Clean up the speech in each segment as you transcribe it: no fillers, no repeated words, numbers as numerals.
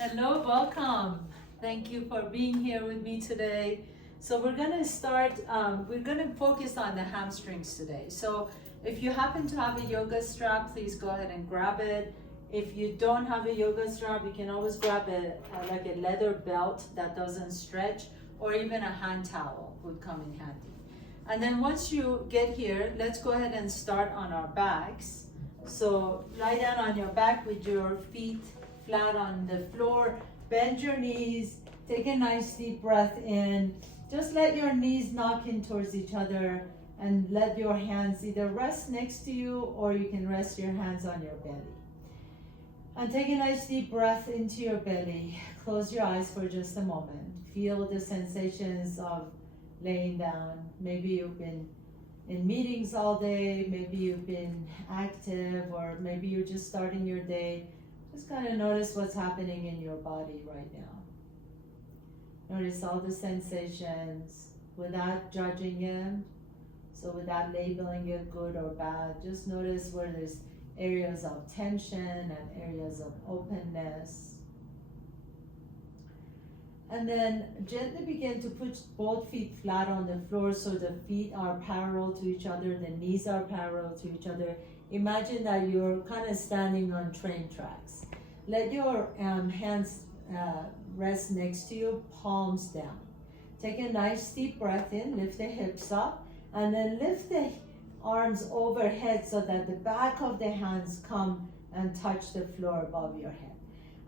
Hello, welcome. Thank you for being here with me today. So we're gonna start, we're gonna focus on the hamstrings today. So if you happen to have a yoga strap, please go ahead and grab it. If you don't have a yoga strap, you can always grab like a leather belt that doesn't stretch, or even a hand towel would come in handy. And then once you get here, let's go ahead and start on our backs. So lie down on your back with your feet flat on the floor, bend your knees, take a nice deep breath in. Just let your knees knock in towards each other and let your hands either rest next to you or you can rest your hands on your belly. And take a nice deep breath into your belly. Close your eyes for just a moment. Feel the sensations of laying down. Maybe you've been in meetings all day, maybe you've been active, or maybe you're just starting your day. Just kind of notice what's happening in your body right now. Notice all the sensations without judging them. So without labeling it good or bad, just notice where there's areas of tension and areas of openness. And then gently begin to put both feet flat on the floor so the feet are parallel to each other, the knees are parallel to each other. Imagine that you're kind of standing on train tracks. Let your hands rest next to you, palms down. Take a nice deep breath in, lift the hips up, and then lift the arms overhead so that the back of the hands come and touch the floor above your head.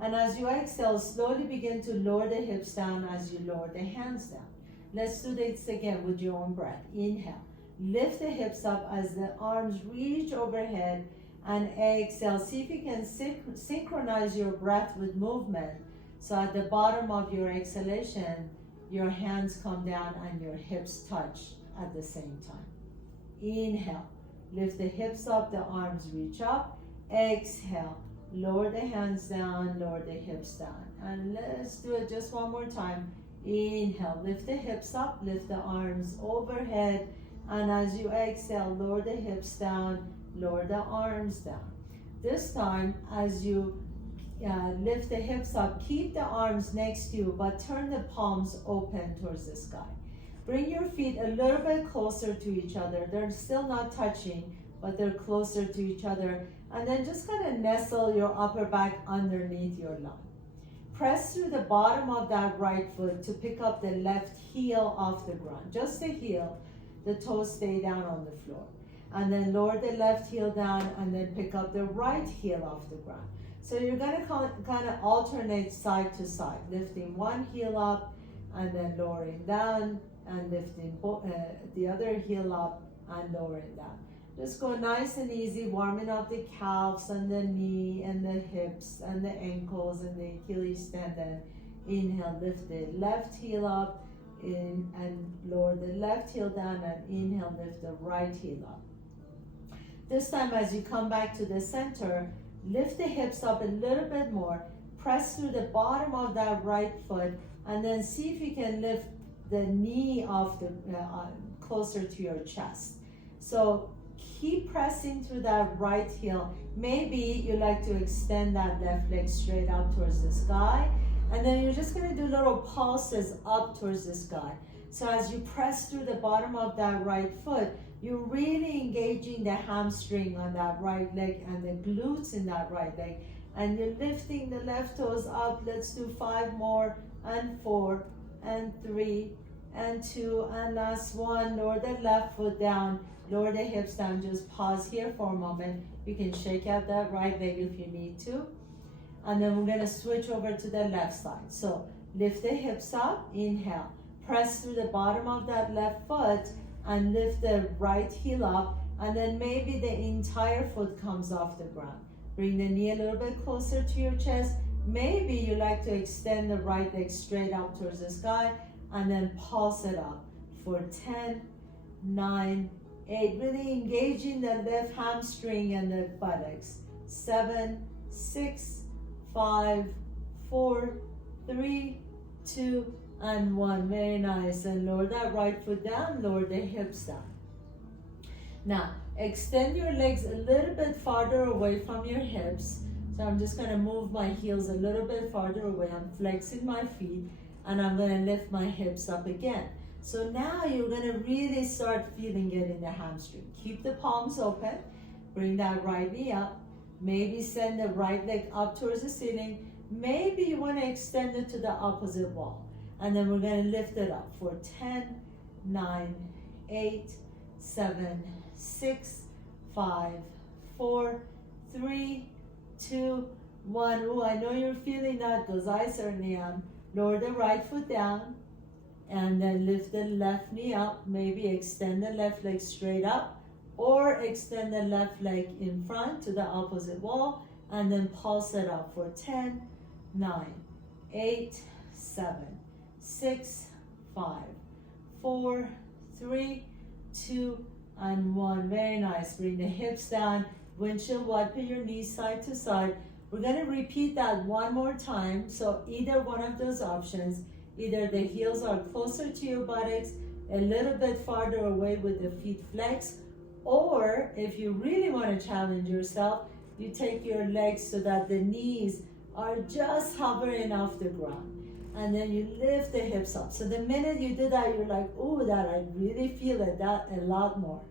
And as you exhale, slowly begin to lower the hips down as you lower the hands down. Let's do this again with your own breath. Inhale. Lift the hips up as the arms reach overhead, and exhale. See if you can synchronize your breath with movement. So at the bottom of your exhalation, your hands come down and your hips touch at the same time. Inhale. Lift the hips up, the arms reach up. Exhale. Lower the hands down, lower the hips down. And let's do it just one more time. Inhale, lift the hips up, lift the arms overhead. And as you exhale, lower the hips down, lower the arms down. This time, as you lift the hips up, keep the arms next to you, but turn the palms open towards the sky. Bring your feet a little bit closer to each other. They're still not touching, but they're closer to each other. And then just kind of nestle your upper back underneath your lung. Press through the bottom of that right foot to pick up the left heel off the ground. Just the heel, the toes stay down on the floor. And then lower the left heel down and then pick up the right heel off the ground. So you're gonna kind of alternate side to side, lifting one heel up and then lowering down and lifting the other heel up and lowering down. Just go nice and easy, warming up the calves and the knee and the hips and the ankles and the Achilles tendon. Inhale, lift the left heel up in and lower the left heel down, and inhale, lift the right heel up. This time as you come back to the center, lift the hips up a little bit more, press through the bottom of that right foot, and then see if you can lift the knee off the closer to your chest. So keep pressing through that right heel. Maybe you like to extend that left leg straight up towards the sky. And then you're just gonna do little pulses up towards the sky. So as you press through the bottom of that right foot, you're really engaging the hamstring on that right leg and the glutes in that right leg. And you're lifting the left toes up. Let's do 5 more, and 4, and 3, and 2, and last one. Lower the left foot down. Lower the hips down, just pause here for a moment. You can shake out that right leg if you need to. And then we're gonna switch over to the left side. So lift the hips up, inhale. Press through the bottom of that left foot and lift the right heel up. And then maybe the entire foot comes off the ground. Bring the knee a little bit closer to your chest. Maybe you like to extend the right leg straight up towards the sky and then pulse it up for 10, 9, 8, really engaging the left hamstring and the buttocks. 7, 6, 5, 4, 3, 2, and 1. Very nice. And lower that right foot down, lower the hips down. Now, extend your legs a little bit farther away from your hips. So I'm just gonna move my heels a little bit farther away. I'm flexing my feet and I'm gonna lift my hips up again. So now you're gonna really start feeling it in the hamstring. Keep the palms open, bring that right knee up. Maybe send the right leg up towards the ceiling. Maybe you wanna extend it to the opposite wall. And then we're gonna lift it up for 10, 9, 8, 7, 6, 5, 4, 3, 2, 1. Oh, I know you're feeling that, because I certainly am. Lower the right foot down and then lift the left knee up. Maybe extend the left leg straight up or extend the left leg in front to the opposite wall and then pulse it up for 10, 9, 8, 7, 6, 5, 4, 3, 2, and 1. Very nice. Bring the hips down. Windshield wiper your knees side to side. We're going to repeat that one more time. So either one of those options, either the heels are closer to your buttocks, a little bit farther away with the feet flexed, or if you really want to challenge yourself, you take your legs so that the knees are just hovering off the ground. And then you lift the hips up. So the minute you do that, you're like, oh, that I really feel it, that a lot more.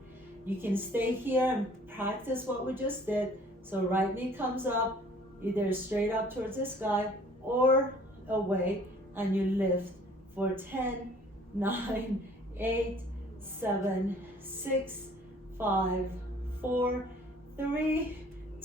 You can stay here and practice what we just did. So right knee comes up, either straight up towards the sky or away, and you lift for 10, 9, 8, 7, 6, 5, 4, 3,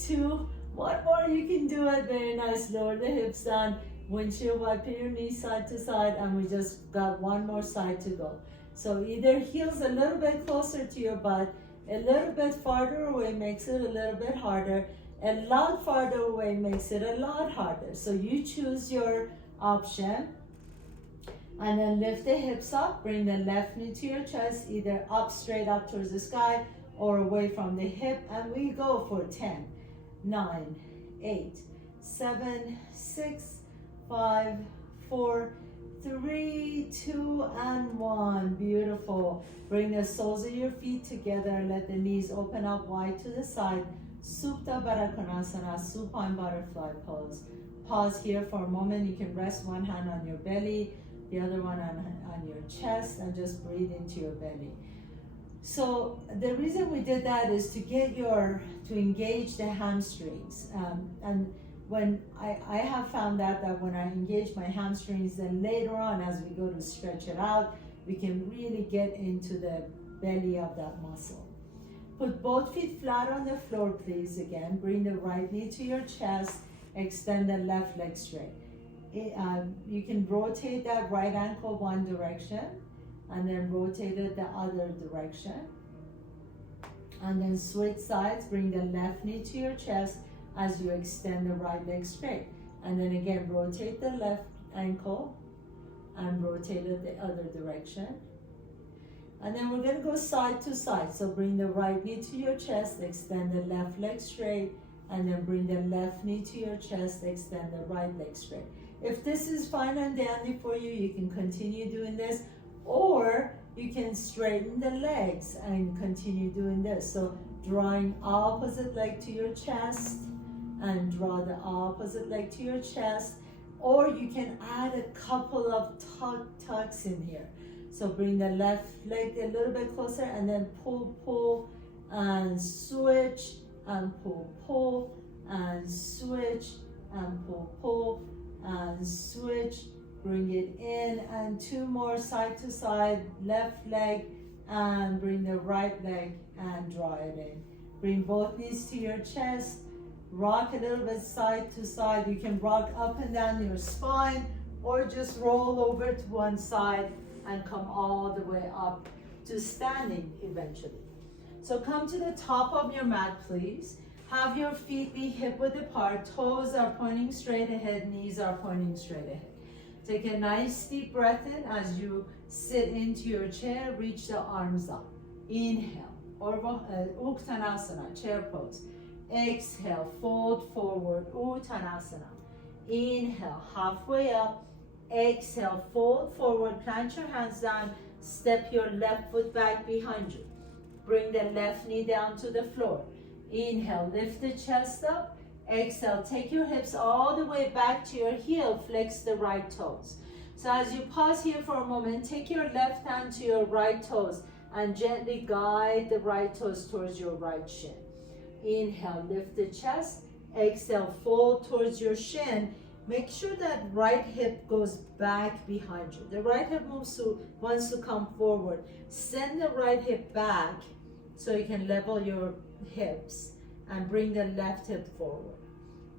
2, one more. You can do it. Very nice. Lower the hips down. Windshield wiper your knees side to side, and we just got one more side to go. So either heels a little bit closer to your butt, a little bit farther away makes it a little bit harder, a lot farther away makes it a lot harder. So you choose your option. And then lift the hips up, bring the left knee to your chest, either up straight up towards the sky or away from the hip, and we go for 10, 9, 8, 7, 6, 5, 4, 3, 2, and 1. Beautiful. Bring the soles of your feet together. Let the knees open up wide to the side. Supta Baddha Konasana, supine butterfly pose. Pause here for a moment. You can rest one hand on your belly, the other one on your chest, and just breathe into your belly. So the reason we did that is to to engage the hamstrings. And when I have found that when I engage my hamstrings, then later on as we go to stretch it out, we can really get into the belly of that muscle. Put both feet flat on the floor, please. Again, bring the right knee to your chest, extend the left leg straight. You can rotate that right ankle one direction and then rotate it the other direction. And then switch sides, bring the left knee to your chest as you extend the right leg straight. And then again, rotate the left ankle and rotate it the other direction. And then we're going to go side to side. So bring the right knee to your chest, extend the left leg straight, and then bring the left knee to your chest, extend the right leg straight. If this is fine and dandy for you, you can continue doing this, or you can straighten the legs and continue doing this. So drawing opposite leg to your chest and draw the opposite leg to your chest, or you can add a couple of tucks in here. So bring the left leg a little bit closer and then pull, pull, and switch, and pull, pull, and switch, and pull, pull, and switch. Bring it in, and two more side to side, left leg, and bring the right leg and draw it in. Bring both knees to your chest, rock a little bit side to side. You can rock up and down your spine, or just roll over to one side and come all the way up to standing eventually. So come to the top of your mat, please. Have your feet be hip width apart, toes are pointing straight ahead, knees are pointing straight ahead. Take a nice deep breath in as you sit into your chair, reach the arms up. Inhale, Uttanasana, chair pose. Exhale, fold forward, Uttanasana. Inhale, halfway up. Exhale, fold forward, plant your hands down, step your left foot back behind you. Bring the left knee down to the floor. Inhale, lift the chest up. Exhale, take your hips all the way back to your heel, flex the right toes. So as you pause here for a moment, take your left hand to your right toes and gently guide the right toes towards your right shin. Inhale, lift the chest. Exhale, fold towards your shin. Make sure that right hip goes back behind you. The right hip wants to come forward. Send the right hip back so you can level your hips and bring the left hip forward.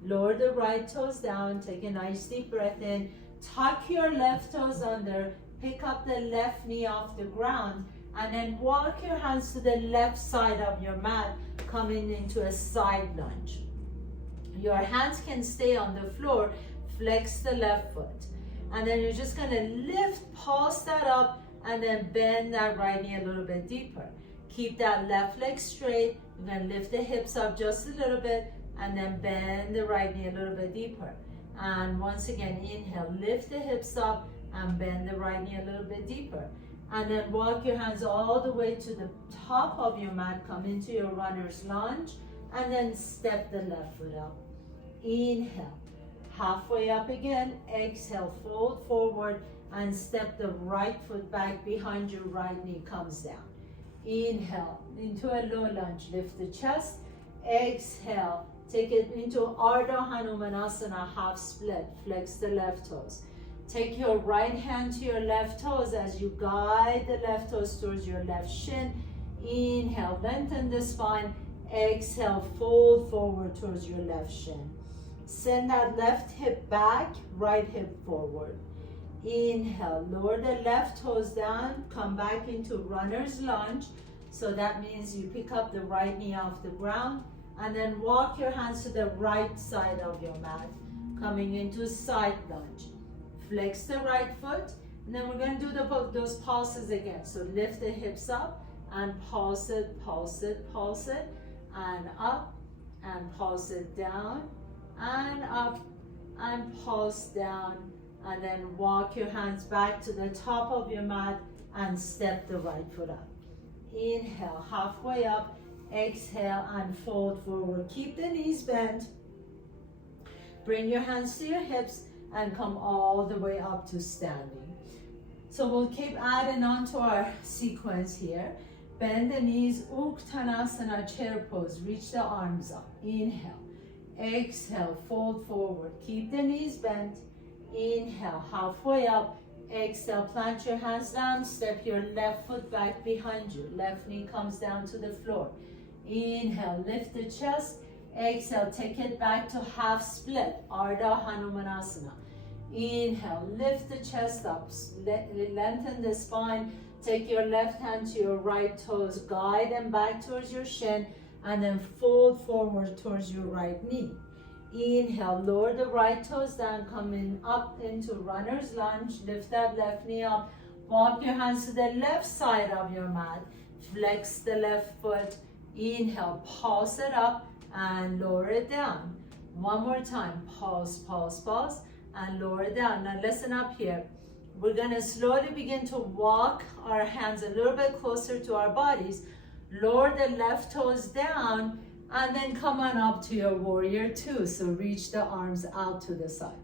Lower the right toes down. Take a nice deep breath in. Tuck your left toes under. Pick up the left knee off the ground. And then walk your hands to the left side of your mat, coming into a side lunge. Your hands can stay on the floor. Flex the left foot. And then you're just going to lift, pulse that up, and then bend that right knee a little bit deeper. Keep that left leg straight. You're going to lift the hips up just a little bit, and then bend the right knee a little bit deeper. And once again, inhale, lift the hips up, and bend the right knee a little bit deeper. And then walk your hands all the way to the top of your mat, come into your runner's lunge, and then step the left foot up. Inhale, halfway up again, exhale, fold forward, and step the right foot back behind your right knee, comes down. Inhale, into a low lunge, lift the chest, exhale, take it into Ardha Hanumanasana, half split, flex the left toes. Take your right hand to your left toes as you guide the left toes towards your left shin. Inhale, lengthen the spine. Exhale, fold forward towards your left shin. Send that left hip back, right hip forward. Inhale, lower the left toes down, come back into runner's lunge. So that means you pick up the right knee off the ground and then walk your hands to the right side of your mat, coming into side lunge. Flex the right foot, and then we're going to do those pulses again. So lift the hips up and pulse it, pulse it, pulse it, and up, and pulse it down, and up, and pulse down, and then walk your hands back to the top of your mat and step the right foot up. Inhale, halfway up, exhale, and fold forward. Keep the knees bent. Bring your hands to your hips and come all the way up to standing. So we'll keep adding on to our sequence here. Bend the knees, Uttanasana, chair pose. Reach the arms up. Inhale. Exhale, fold forward. Keep the knees bent. Inhale, halfway up. Exhale, plant your hands down. Step your left foot back behind you. Left knee comes down to the floor. Inhale, lift the chest. Exhale, take it back to half split, Ardha Hanumanasana. Inhale, lift the chest up, lengthen the spine. Take your left hand to your right toes, guide them back towards your shin, and then fold forward towards your right knee. Inhale, lower the right toes down, coming up into runner's lunge. Lift that left knee up. Walk your hands to the left side of your mat. Flex the left foot. Inhale, pulse it up and lower it down. One more time, pulse, pulse, pulse, and lower it down. Now listen up here. We're gonna slowly begin to walk our hands a little bit closer to our bodies. Lower the left toes down, and then come on up to your warrior two. So reach the arms out to the side.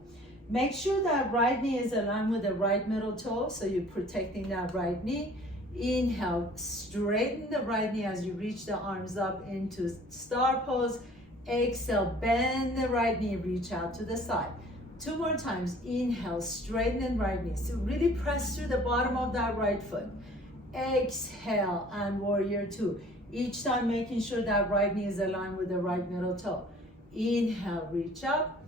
Make sure that right knee is aligned with the right middle toe, so you're protecting that right knee. Inhale, straighten the right knee as you reach the arms up into star pose. Exhale, bend the right knee, reach out to the side. Two more times. Inhale, straighten the right knee. So really press through the bottom of that right foot. Exhale, and warrior two. Each time making sure that right knee is aligned with the right middle toe. Inhale, reach up.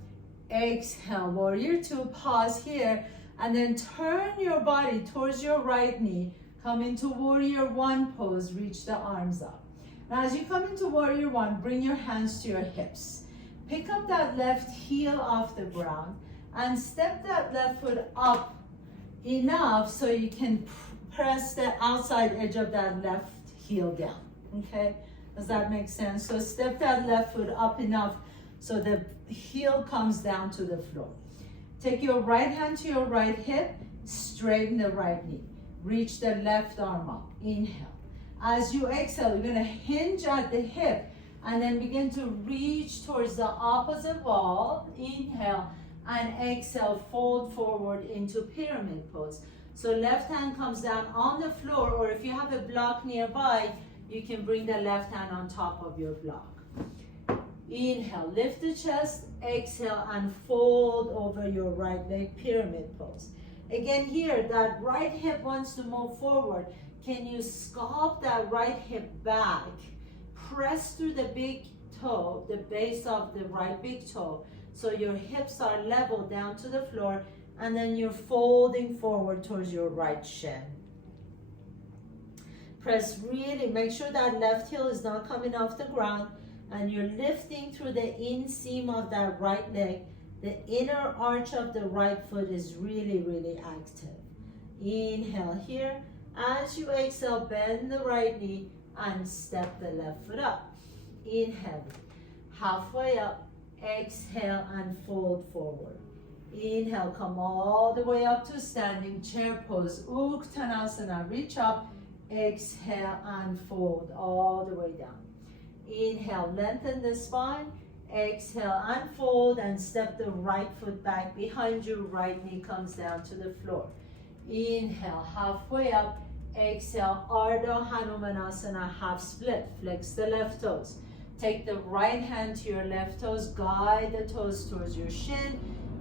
Exhale, warrior two. Pause here, and then turn your body towards your right knee. Come into warrior one pose, reach the arms up. Now as you come into warrior one, bring your hands to your hips. Pick up that left heel off the ground and step that left foot up enough so you can press the outside edge of that left heel down, okay? Does that make sense? So step that left foot up enough so the heel comes down to the floor. Take your right hand to your right hip, straighten the right knee. Reach the left arm up. Inhale. As you exhale, you're going to hinge at the hip And then begin to reach towards the opposite wall. Inhale and exhale, fold forward into pyramid pose. So left hand comes down on the floor, or if you have a block nearby, you can bring the left hand on top of your block. Inhale, lift the chest, exhale, and fold over your right leg, pyramid pose. Again here, that right hip wants to move forward. Can you sculpt that right hip back? Press through the big toe, the base of the right big toe, so your hips are level down to the floor, and then you're folding forward towards your right shin. Press really, make sure that left heel is not coming off the ground, and you're lifting through the inseam of that right leg. The inner arch of the right foot is really, really active. Inhale here. As you exhale, bend the right knee and step the left foot up. Inhale, halfway up, exhale and fold forward. Inhale, come all the way up to standing chair pose, Uttanasana, reach up, exhale and fold all the way down. Inhale, lengthen the spine, exhale and fold and step the right foot back behind you, right knee comes down to the floor. Inhale, halfway up, exhale, Ardha Hanumanasana, half split, flex the left toes. Take the right hand to your left toes, guide the toes towards your shin.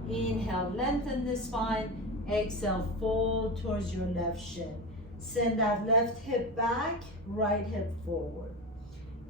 Inhale, lengthen the spine, exhale, fold towards your left shin. Send that left hip back, right hip forward.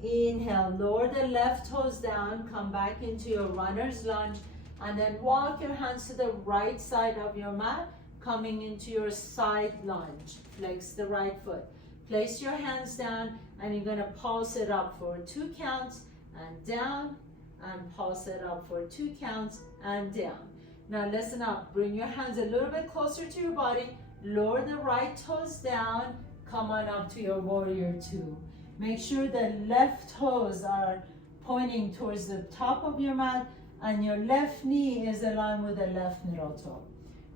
Inhale, lower the left toes down, come back into your runner's lunge, and then walk your hands to the right side of your mat, coming into your side lunge. Flex the right foot. Place your hands down, and you're gonna pulse it up for 2 counts, and down, and pulse it up for 2 counts, and down. Now listen up, bring your hands a little bit closer to your body, lower the right toes down, come on up to your warrior 2. Make sure the left toes are pointing towards the top of your mat, and your left knee is aligned with the left middle toe.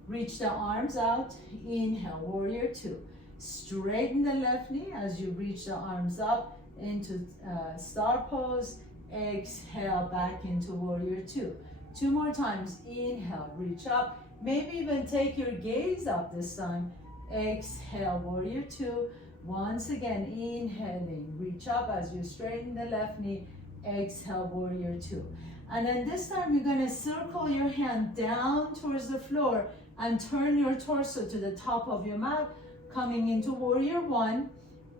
Reach the arms out, inhale, warrior 2. Straighten the left knee as you reach the arms up into star pose. Exhale, back into warrior 2. 2 more times, inhale, reach up. Maybe even take your gaze up this time. Exhale, warrior 2. Once again, inhaling, reach up as you straighten the left knee. Exhale, warrior 2. And then this time you're gonna circle your hand down towards the floor and turn your torso to the top of your mat, coming into warrior 1.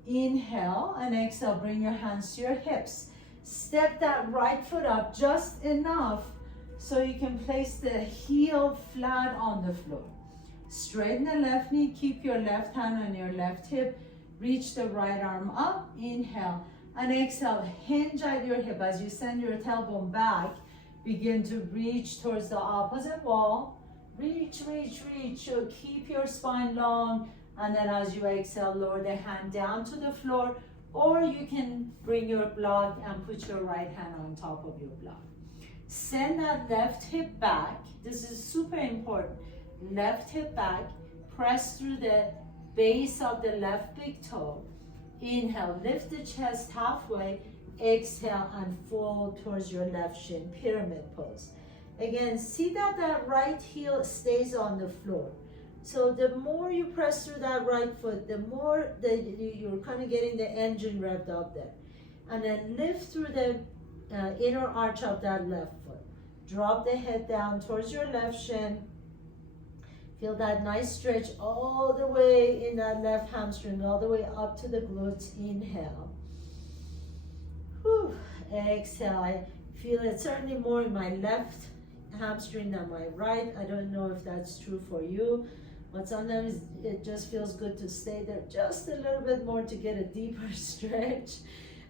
Inhale and exhale, bring your hands to your hips. Step that right foot up just enough so you can place the heel flat on the floor. Straighten the left knee, keep your left hand on your left hip, reach the right arm up, inhale, and exhale, hinge at your hip as you send your tailbone back, begin to reach towards the opposite wall, reach, reach, reach, so keep your spine long, and then as you exhale, lower the hand down to the floor, or you can bring your block and put your right hand on top of your block. Send that left hip back, this is super important, left hip back, press through the base of the left big toe. Inhale, lift the chest halfway, exhale and fold towards your left shin, pyramid pose. Again, see that that right heel stays on the floor. So the more you press through that right foot, the more that you're kind of getting the engine revved up there. And then lift through the inner arch of that left foot. Drop the head down towards your left shin. Feel that nice stretch all the way in that left hamstring, all the way up to the glutes. Inhale. Whew. Exhale. I feel it certainly more in my left hamstring than my right. I don't know if that's true for you, but sometimes it just feels good to stay there just a little bit more to get a deeper stretch.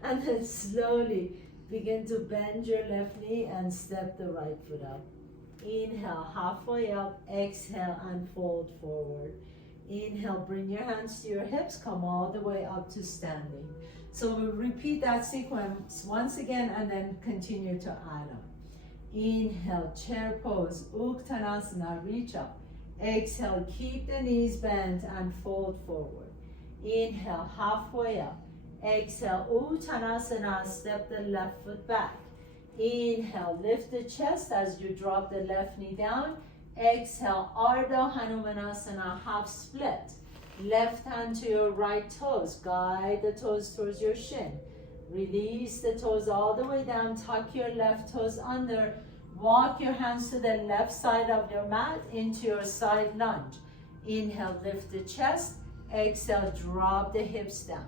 And then slowly begin to bend your left knee and step the right foot up. Inhale, halfway up, exhale and fold forward. Inhale, bring your hands to your hips, come all the way up to standing. So we'll repeat that sequence once again and then continue to add up. Inhale, chair pose, Uttanasana, reach up. Exhale, keep the knees bent and fold forward. Inhale, halfway up. Exhale, Uttanasana, step the left foot back. Inhale, lift the chest as you drop the left knee down. Exhale, Ardha Hanumanasana, half split. Left hand to your right toes. Guide the toes towards your shin. Release the toes all the way down. Tuck your left toes under. Walk your hands to the left side of your mat into your side lunge. Inhale, lift the chest. Exhale, drop the hips down.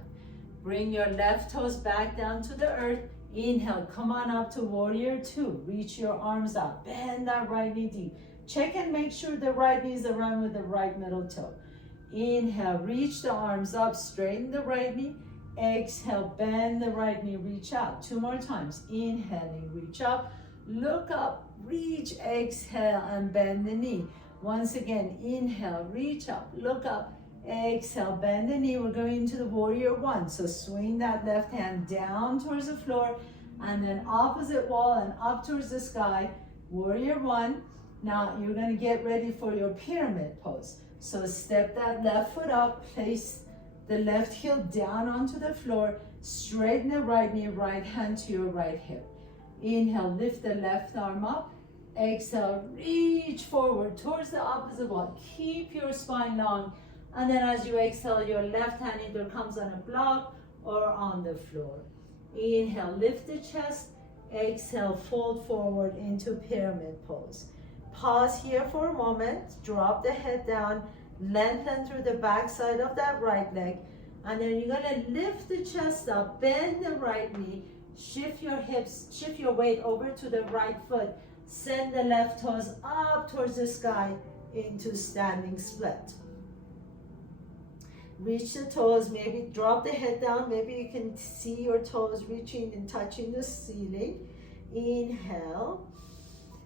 Bring your left toes back down to the earth. Inhale, come on up to warrior two. Reach your arms out. Bend that right knee deep. Check and make sure the right knee is around with the right middle toe. Inhale, reach the arms up. Straighten the right knee. Exhale, bend the right knee. Reach out. 2 more times. Inhaling, reach up. Look up, reach, exhale, and bend the knee. Once again, inhale, reach up, look up, exhale, bend the knee. We're going into the warrior one. So swing that left hand down towards the floor and then opposite wall and up towards the sky. Warrior one. Now you're going to get ready for your pyramid pose. So step that left foot up, place the left heel down onto the floor, straighten the right knee, right hand to your right hip. Inhale, lift the left arm up. Exhale, reach forward towards the opposite wall. Keep your spine long. And then as you exhale, your left hand either comes on a block or on the floor. Inhale, lift the chest. Exhale, fold forward into pyramid pose. Pause here for a moment. Drop the head down. Lengthen through the back side of that right leg. And then you're going to lift the chest up. Bend the right knee. Shift your hips, shift your weight over to the right foot. Send the left toes up towards the sky into standing split. Reach the toes, maybe drop the head down. Maybe you can see your toes reaching and touching the ceiling. Inhale.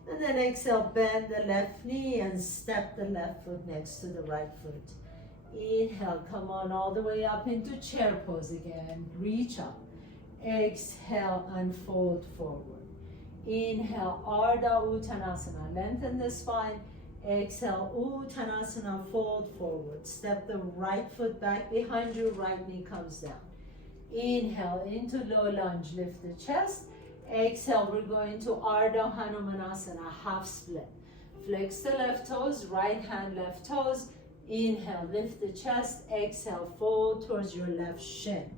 And then exhale, bend the left knee and step the left foot next to the right foot. Inhale, come on all the way up into chair pose again. Reach up. Exhale and fold forward. Inhale, Ardha Uttanasana. Lengthen the spine. Exhale, Uttanasana, fold forward. Step the right foot back behind you, right knee comes down. Inhale into low lunge, lift the chest. Exhale, we're going to Ardha Hanumanasana, half split. Flex the left toes, right hand, left toes. Inhale, lift the chest. Exhale, fold towards your left shin.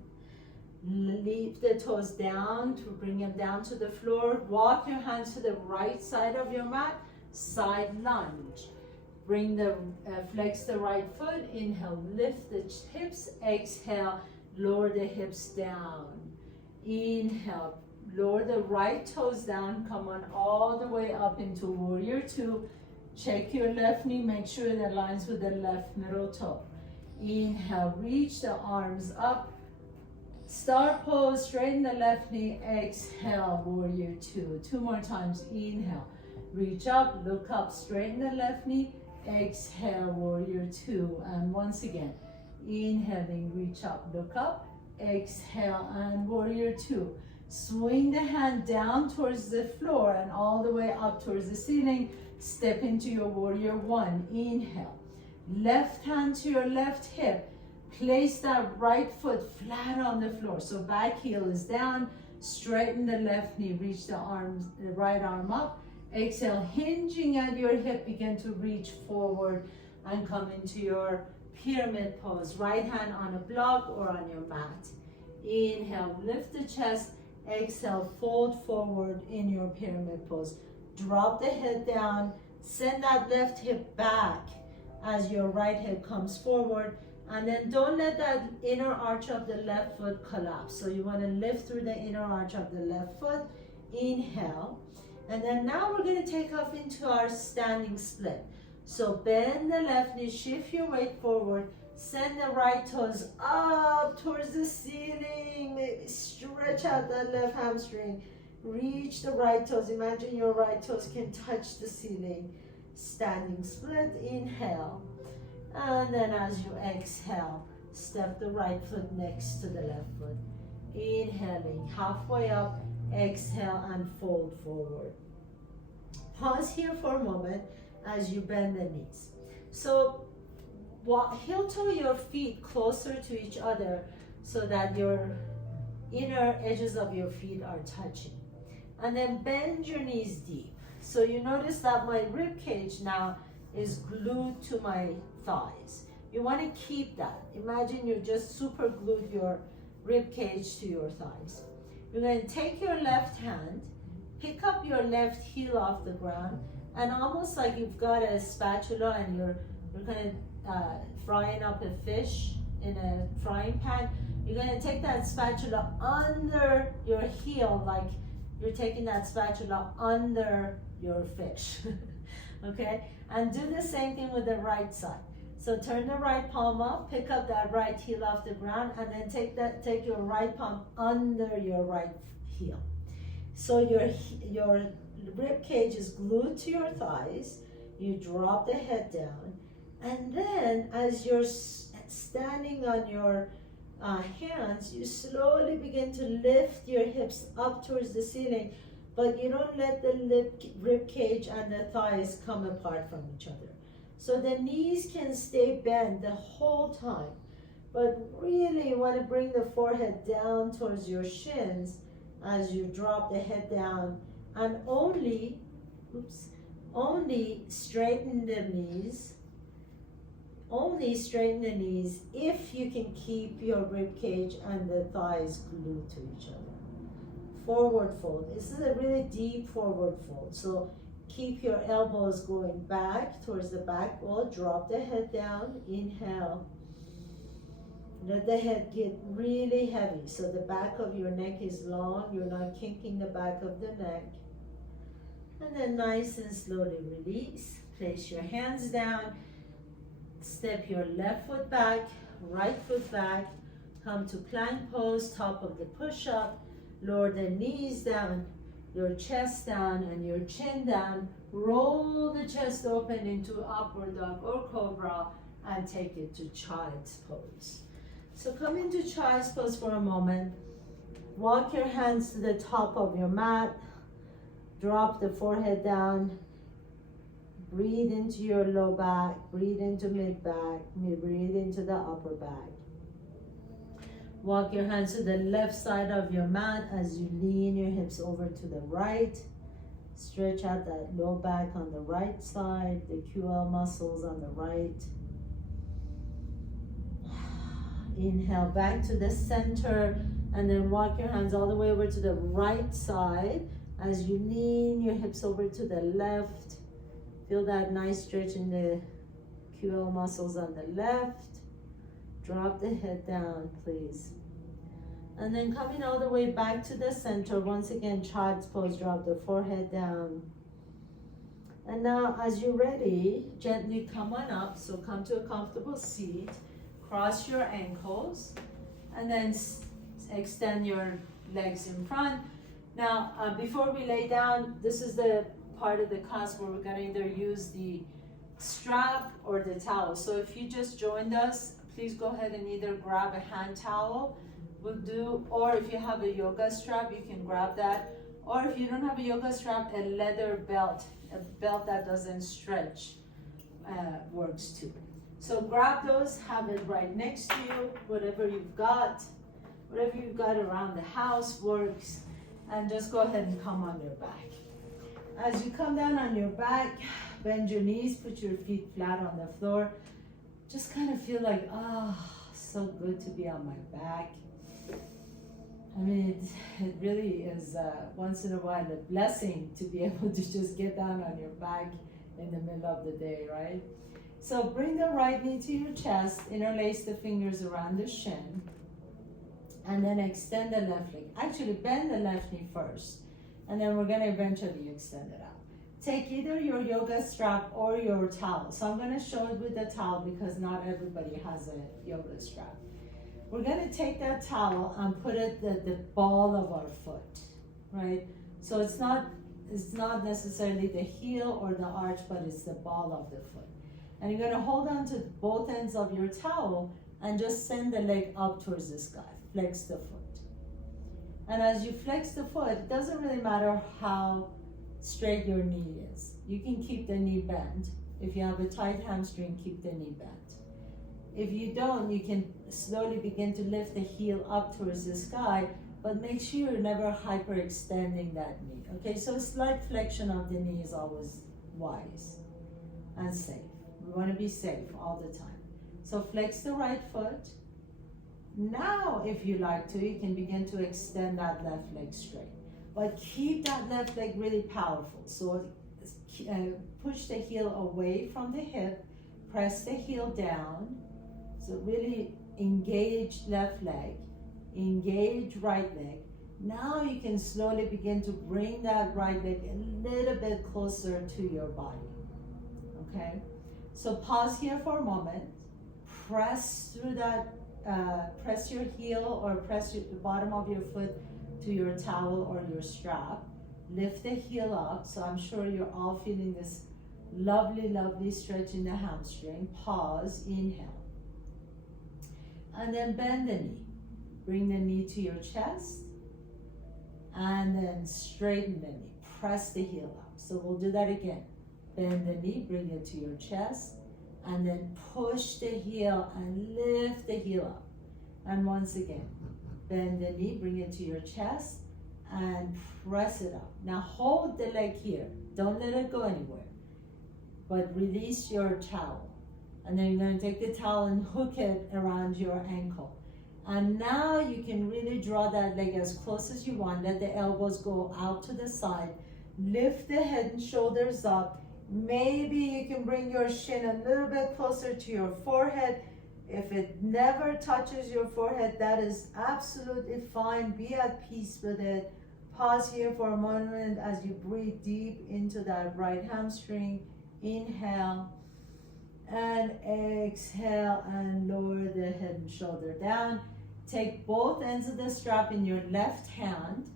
Leave the toes down to bring them down to the floor. Walk your hands to the right side of your mat. Side lunge. Bring the flex the right foot. Inhale, lift the hips. Exhale, lower the hips down. Inhale, lower the right toes down. Come on all the way up into warrior two. Check your left knee. Make sure it aligns with the left middle toe. Inhale, reach the arms up. Star pose, straighten the left knee, exhale, warrior two. 2 more times, inhale. Reach up, look up, straighten the left knee, exhale, warrior two. And once again, inhaling, reach up, look up, exhale, and warrior two. Swing the hand down towards the floor and all the way up towards the ceiling. Step into your warrior one, inhale. Left hand to your left hip. Place that right foot flat on the floor. So back heel is down. Straighten the left knee. Reach the right arm up. Exhale, hinging at your hip. Begin to reach forward and come into your pyramid pose. Right hand on a block or on your mat. Inhale, lift the chest. Exhale, fold forward in your pyramid pose. Drop the head down. Send that left hip back as your right hip comes forward. And then don't let that inner arch of the left foot collapse. So you want to lift through the inner arch of the left foot. Inhale. And then now we're going to take off into our standing split. So bend the left knee, shift your weight forward. Send the right toes up towards the ceiling. Maybe stretch out that left hamstring. Reach the right toes. Imagine your right toes can touch the ceiling. Standing split. Inhale. And then as you exhale, step the right foot next to the left foot. Inhaling, halfway up, exhale and fold forward. Pause here for a moment as you bend the knees. So heel toe your feet closer to each other so that your inner edges of your feet are touching. And then bend your knees deep. So you notice that my rib cage now is glued to my thighs. You want to keep that. Imagine you just super glued your rib cage to your thighs. You're going to take your left hand, pick up your left heel off the ground, and almost like you've got a spatula and you're kind of frying up a fish in a frying pan. You're going to take that spatula under your heel, like you're taking that spatula under your fish. Okay? And do the same thing with the right side. So turn the right palm up, pick up that right heel off the ground, and then take your right palm under your right heel. So your rib cage is glued to your thighs. You drop the head down, and then as you're standing on your hands, you slowly begin to lift your hips up towards the ceiling, but you don't let the rib cage and the thighs come apart from each other. So the knees can stay bent the whole time, but really you want to bring the forehead down towards your shins as you drop the head down, and only straighten the knees. Only straighten the knees if you can keep your rib cage and the thighs glued to each other. Forward fold. This is a really deep forward fold. So keep your elbows going back towards the back wall. Drop the head down. Inhale. Let the head get really heavy. So the back of your neck is long. You're not kinking the back of the neck. And then nice and slowly release. Place your hands down. Step your left foot back, right foot back. Come to plank pose, top of the push-up. Lower the knees down, your chest down, and your chin down. Roll the chest open into upward dog or cobra and take it to child's pose. So come into child's pose for a moment. Walk your hands to the top of your mat. Drop the forehead down. Breathe into your low back, breathe into mid back, breathe into the upper back. Walk your hands to the left side of your mat as you lean your hips over to the right. Stretch out that low back on the right side, the QL muscles on the right. Inhale back to the center, and then walk your hands all the way over to the right side as you lean your hips over to the left. Feel that nice stretch in the QL muscles on the left. Drop the head down, please. And then coming all the way back to the center, once again, child's pose, drop the forehead down. And now, as you're ready, gently come on up. So come to a comfortable seat, cross your ankles, and then extend your legs in front. Now, before we lay down, this is the part of the class where we're going to either use the strap or the towel. So if you just joined us, please go ahead and either grab a hand towel, or if you have a yoga strap, you can grab that. Or if you don't have a yoga strap, a leather belt, a belt that doesn't stretch, works too. So grab those, have it right next to you, whatever you've got around the house works, and just go ahead and come on your back. As you come down on your back, bend your knees, put your feet flat on the floor. Just kind of feel like, so good to be on my back. I mean, it really is once in a while a blessing to be able to just get down on your back in the middle of the day, right? So bring the right knee to your chest, interlace the fingers around the shin, and then extend the left leg. Actually, bend the left knee first. And then we're going to eventually extend it out. Take either your yoga strap or your towel. So I'm going to show it with the towel because not everybody has a yoga strap. We're going to take that towel and put it at the ball of our foot, right? So it's not necessarily the heel or the arch, but it's the ball of the foot. And you're going to hold on to both ends of your towel and just send the leg up towards the sky. Flex the foot. And as you flex the foot, it doesn't really matter how straight your knee is. You can keep the knee bent. If you have a tight hamstring, keep the knee bent. If you don't, you can slowly begin to lift the heel up towards the sky, but make sure you're never hyperextending that knee. Okay, so slight flexion of the knee is always wise and safe. We want to be safe all the time. So flex the right foot. Now, if you like to, you can begin to extend that left leg straight. But keep that left leg really powerful. So push the heel away from the hip, press the heel down. So really engage left leg, engage right leg. Now you can slowly begin to bring that right leg a little bit closer to your body. Okay? So pause here for a moment. Press through that, press your heel or press the bottom of your foot to your towel or your strap. Lift the heel up. So I'm sure you're all feeling this lovely, lovely stretch in the hamstring. Pause, inhale. And then bend the knee. Bring the knee to your chest. And then straighten the knee. Press the heel up. So we'll do that again. Bend the knee, bring it to your chest. And then push the heel and lift the heel up. And once again, bend the knee, bring it to your chest. And press it up. Now hold the leg here. Don't let it go anywhere. But release your towel. And then you're going to take the towel and hook it around your ankle. And now you can really draw that leg as close as you want. Let the elbows go out to the side. Lift the head and shoulders up. Maybe you can bring your shin a little bit closer to your forehead. If it never touches your forehead, that is absolutely fine. Be at peace with it. Pause here for a moment as you breathe deep into that right hamstring. Inhale and exhale and lower the head and shoulder down. Take both ends of the strap in your left hand.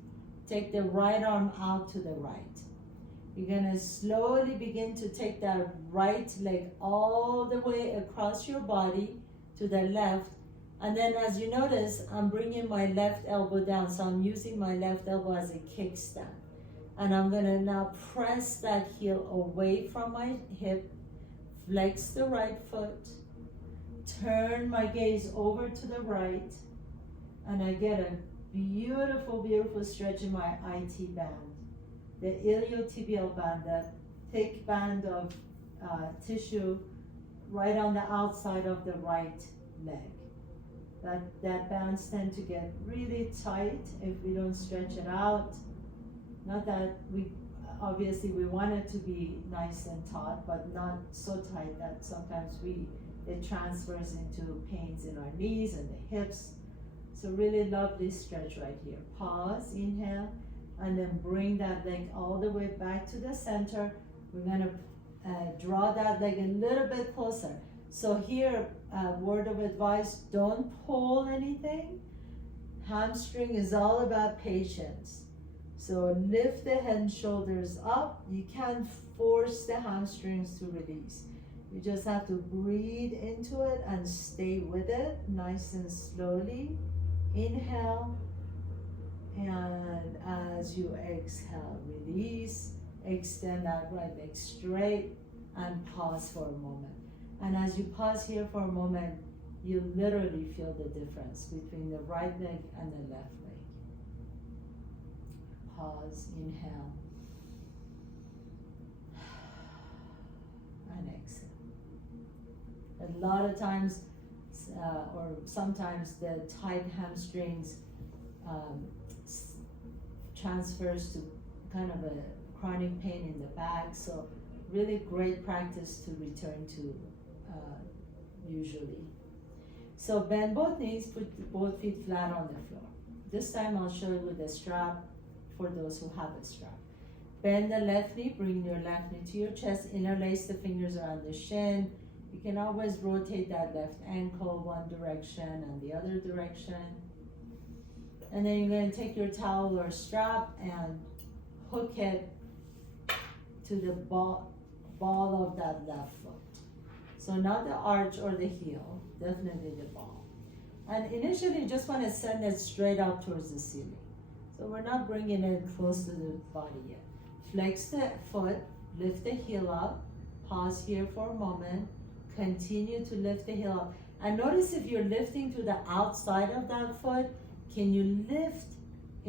Take the right arm out to the right. You're going to slowly begin to take that right leg all the way across your body to the left. And then as you notice, I'm bringing my left elbow down. So I'm using my left elbow as a kickstand. And I'm going to now press that heel away from my hip. Flex the right foot. Turn my gaze over to the right. And I get a beautiful, beautiful stretch in my IT band. The iliotibial band, that thick band of tissue right on the outside of the right leg. That bands tend to get really tight if we don't stretch it out. Not that obviously we want it to be nice and taut, but not so tight that sometimes it transfers into pains in our knees and the hips. So really lovely stretch right here. Pause, inhale, and then bring that leg all the way back to the center. We're going to draw that leg a little bit closer. So here, word of advice, don't pull anything. Hamstring is all about patience. So lift the head and shoulders up. You can't force the hamstrings to release. You just have to breathe into it and stay with it nice and slowly. Inhale. And as you exhale, release. Extend that right leg straight and pause for a moment. And as you pause here for a moment, you literally feel the difference between the right leg and the left leg. Pause, inhale, and exhale. A lot of times, or sometimes the tight hamstrings transfers to kind of a chronic pain in the back. So really great practice to return to usually. So bend both knees, put both feet flat on the floor. This time I'll show you with a strap for those who have a strap. Bend the left knee, bring your left knee to your chest, interlace the fingers around the shin. You can always rotate that left ankle one direction and the other direction. And then you're going to take your towel or strap and hook it to the ball of that left foot. So not the arch or the heel, definitely the ball. And initially you just want to send it straight up towards the ceiling. So we're not bringing it close to the body yet. Flex the foot, lift the heel up, pause here for a moment, continue to lift the heel up. And notice if you're lifting to the outside of that foot, can you lift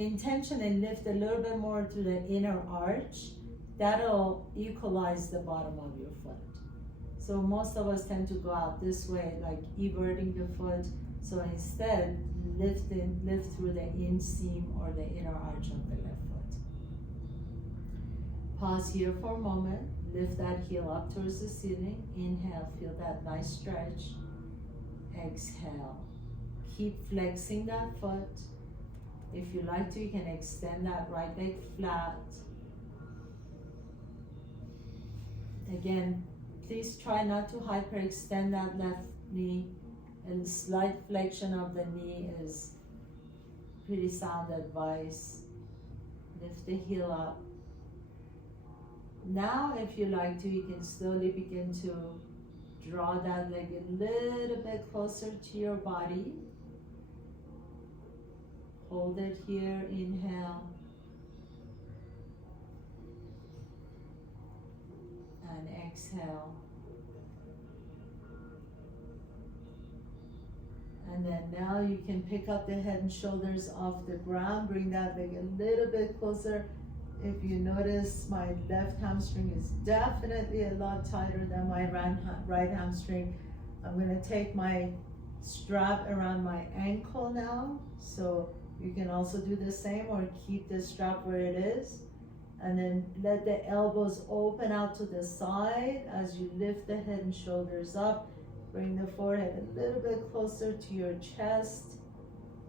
intentionally lift a little bit more to the inner arch. That'll equalize the bottom of your foot. So most of us tend to go out this way, like everting the foot. So instead, lift through the inseam or the inner arch of the left foot. Pause here for a moment. Lift that heel up towards the ceiling. Inhale, feel that nice stretch. Exhale. Keep flexing that foot. If you like to, you can extend that right leg flat. Again, please try not to hyperextend that left knee. A slight flexion of the knee is pretty sound advice. Lift the heel up. Now, if you like to, you can slowly begin to draw that leg a little bit closer to your body. Hold it here, inhale. And exhale. And then now you can pick up the head and shoulders off the ground. Bring that leg a little bit closer. If you notice, my left hamstring is definitely a lot tighter than my right hamstring. I'm going to take my strap around my ankle now. So you can also do the same or keep the strap where it is. And then let the elbows open out to the side as you lift the head and shoulders up. Bring the forehead a little bit closer to your chest,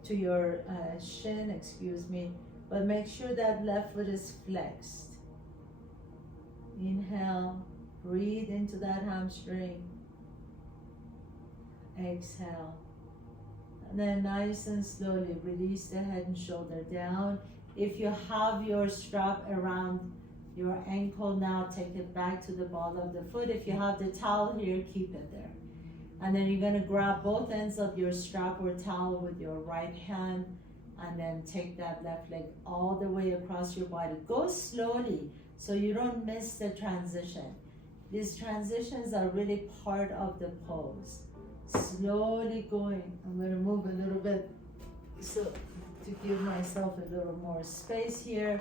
to your shin, excuse me. But make sure that left foot is flexed. Inhale, breathe into that hamstring. Exhale. And then nice and slowly release the head and shoulder down. If you have your strap around your ankle now, take it back to the ball of the foot. If you have the towel here, keep it there. And then you're going to grab both ends of your strap or towel with your right hand and then take that left leg all the way across your body. Go slowly so you don't miss the transition. These transitions are really part of the pose. Slowly going. I'm going to move a little bit so to give myself a little more space here.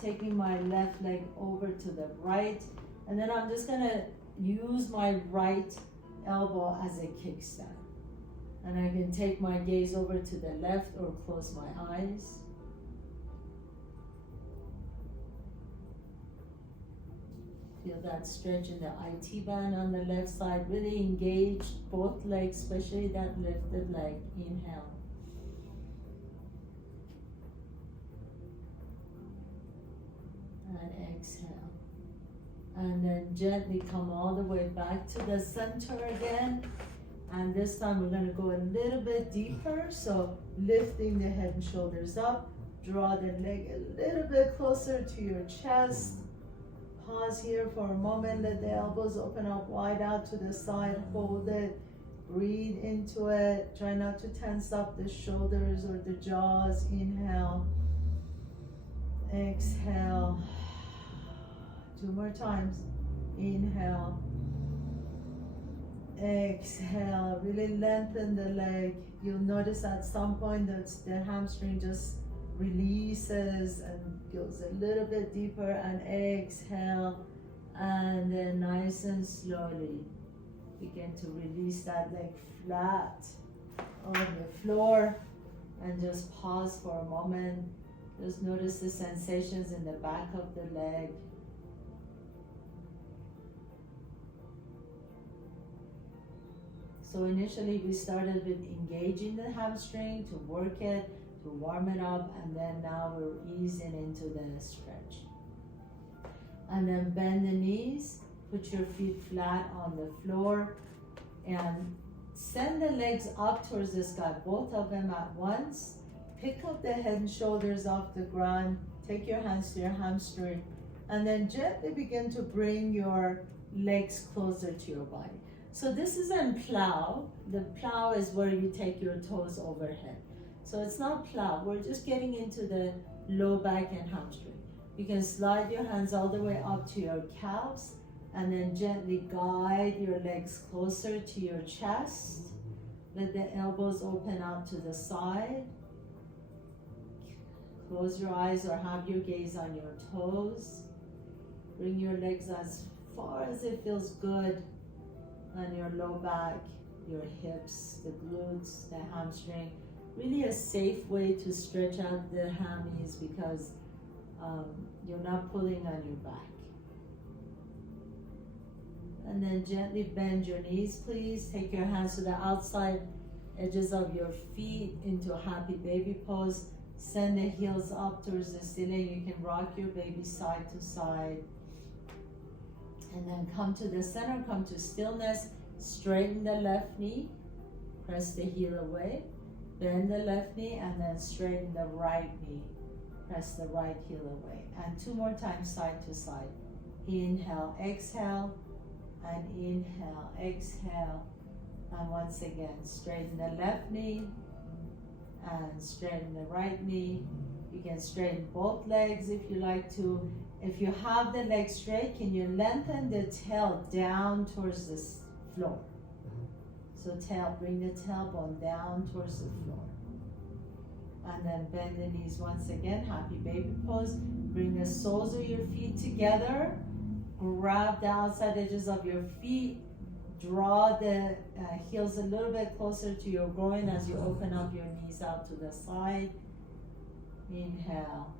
Taking my left leg over to the right. And then I'm just going to use my right elbow as a kickstand. And I can take my gaze over to the left or close my eyes. Feel that stretch in the IT band on the left side. Really engage both legs, especially that lifted leg. Inhale. And exhale. And then gently come all the way back to the center again. And this time we're going to go a little bit deeper. So lifting the head and shoulders up. Draw the leg a little bit closer to your chest. Pause here for a moment. Let the elbows open up wide out to the side. Hold it. Breathe into it. Try not to tense up the shoulders or the jaws. Inhale. Exhale. 2 more times. Inhale. Exhale. Really lengthen the leg. You'll notice at some point that the hamstring just releases and goes a little bit deeper. And exhale. And then nice and slowly begin to release that leg flat on the floor. And just pause for a moment. Just notice the sensations in the back of the leg. So initially we started with engaging the hamstring to work it, to warm it up, and then now we're easing into the stretch. And then bend the knees, put your feet flat on the floor, and send the legs up towards the sky, both of them at once. Pick up the head and shoulders off the ground, take your hands to your hamstring, and then gently begin to bring your legs closer to your body. So this isn't plow. The plow is where you take your toes overhead. So it's not plow. We're just getting into the low back and hamstring. You can slide your hands all the way up to your calves and then gently guide your legs closer to your chest. Let the elbows open out to the side. close your eyes or have your gaze on your toes. Bring your legs as far as it feels good on your low back, your hips, the glutes, the hamstring. Really a safe way to stretch out the hammies because you're not pulling on your back. And then gently bend your knees, please. Take your hands to the outside edges of your feet into a happy baby pose. Send the heels up towards the ceiling. You can rock your baby side to side. And then come to the center, come to stillness. Straighten the left knee. Press the heel away. Bend the left knee and then straighten the right knee. Press the right heel away. And 2 more times side to side. Inhale, exhale. And inhale, exhale. And once again, straighten the left knee and straighten the right knee. You can straighten both legs if you like to. If you have the leg straight, can you lengthen the tail down towards the floor? So bring the tailbone down towards the floor. And then bend the knees once again, happy baby pose. Bring the soles of your feet together. Grab the outside edges of your feet. Draw the heels a little bit closer to your groin as you open up your knees out to the side. Inhale.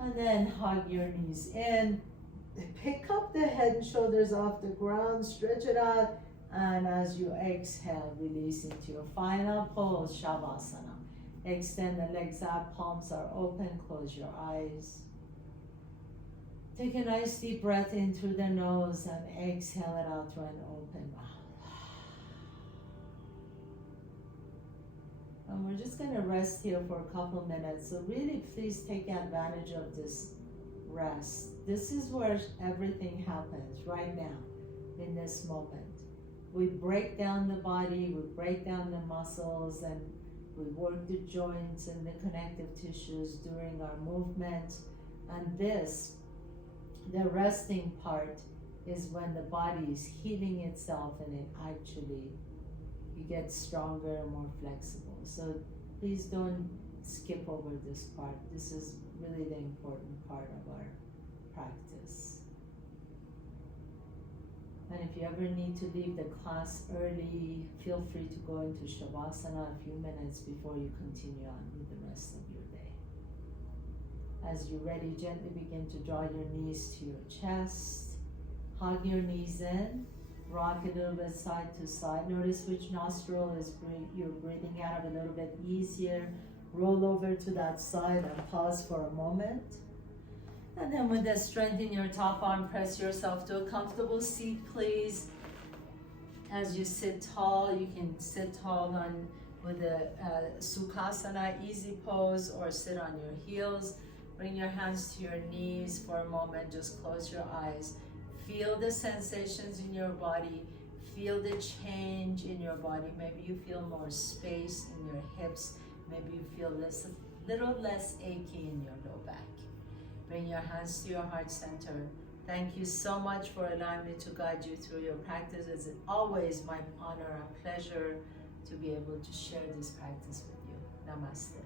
And then hug your knees in. Pick up the head and shoulders off the ground. Stretch it out. And as you exhale, release into your final pose, Shavasana. Extend the legs out, palms are open, close your eyes. Take a nice deep breath in through the nose and exhale it out through an open mouth. And we're just going to rest here for a couple minutes. So really, please take advantage of this rest. This is where everything happens right now, in this moment. We break down the body, we break down the muscles, and we work the joints and the connective tissues during our movement. And this, the resting part, is when the body is healing itself and it actually, you get stronger and more flexible. So please don't skip over this part. This is really the important part of our practice. And if you ever need to leave the class early, feel free to go into Shavasana a few minutes before you continue on with the rest of your day. As you're ready, gently begin to draw your knees to your chest. Hug your knees in. Rock a little bit side to side. Notice which nostril you're breathing out of a little bit easier. Roll over to that side and pause for a moment. And then with the strength in your top arm, press yourself to a comfortable seat, please. As you sit tall, you can sit tall with a Sukhasana, easy pose, or sit on your heels. Bring your hands to your knees for a moment. Just close your eyes. Feel the sensations in your body. Feel the change in your body. Maybe you feel more space in your hips. Maybe you feel little less achy in your low back. Bring your hands to your heart center. Thank you so much for allowing me to guide you through your practice. It's always my honor and pleasure to be able to share this practice with you. Namaste.